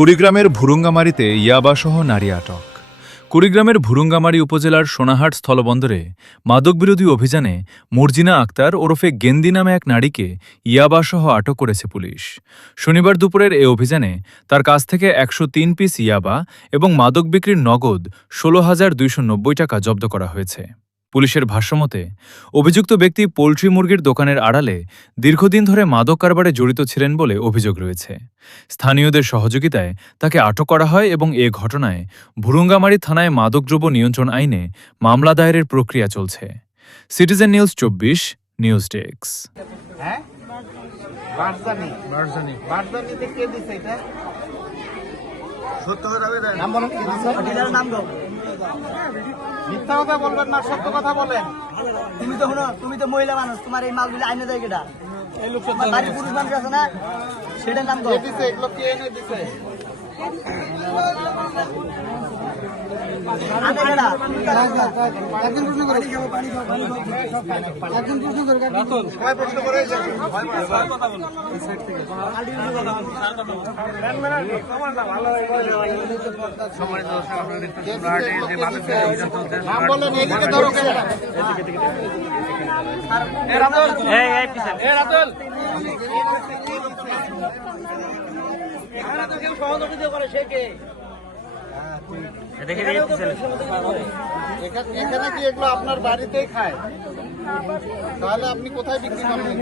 কুড়িগ্রামের ভুরুঙ্গামারীতে ইয়াবাসহ নারী আটক। কুড়িগ্রামের ভুরুঙ্গামারী উপজেলার সোনাহাট স্থলবন্দরে মাদকবিরোধী অভিযানে মর্জিনা আক্তার ওরফে গেন্দি নামে এক নারীকে ইয়াবাসহ আটক করেছে পুলিশ। শনিবার দুপুরের এ অভিযানে তার কাছ থেকে ১০৩ পিস ইয়াবা এবং মাদক বিক্রির নগদ ১৬,২৯০ টাকা জব্দ করা হয়েছে। পুলিশের ভাষ্যমতে অভিযুক্ত ব্যক্তি পোল্ট্রি মুরগির দোকানের আড়ালে দীর্ঘদিন ধরে মাদক কারবারে জড়িত ছিলেন বলে অভিযোগ রয়েছে। স্থানীয়দের সহযোগিতায় তাকে আটক করা হয় এবং এ ঘটনায় ভুরুঙ্গামারী থানায় মাদকদ্রব্য নিয়ন্ত্রণ আইনে মামলা দায়েরের প্রক্রিয়া চলছে। Citizen news ২৪ news desk. মিথ্যা কথা বলবেন না, সত্য কথা বলেন। তুমি তো মহিলা মানুষ, তোমার এই মালগুলি আইনে দেয় কেটা? বাড়ির পুরুষ মানুষ আছে না, সেটার নাম দাও। এগুলো কে এনে দিছে? এখানে কি এগুলো আপনার বাড়িতেই খায়? তাহলে আপনি কোথায় বিক্রি করবেন?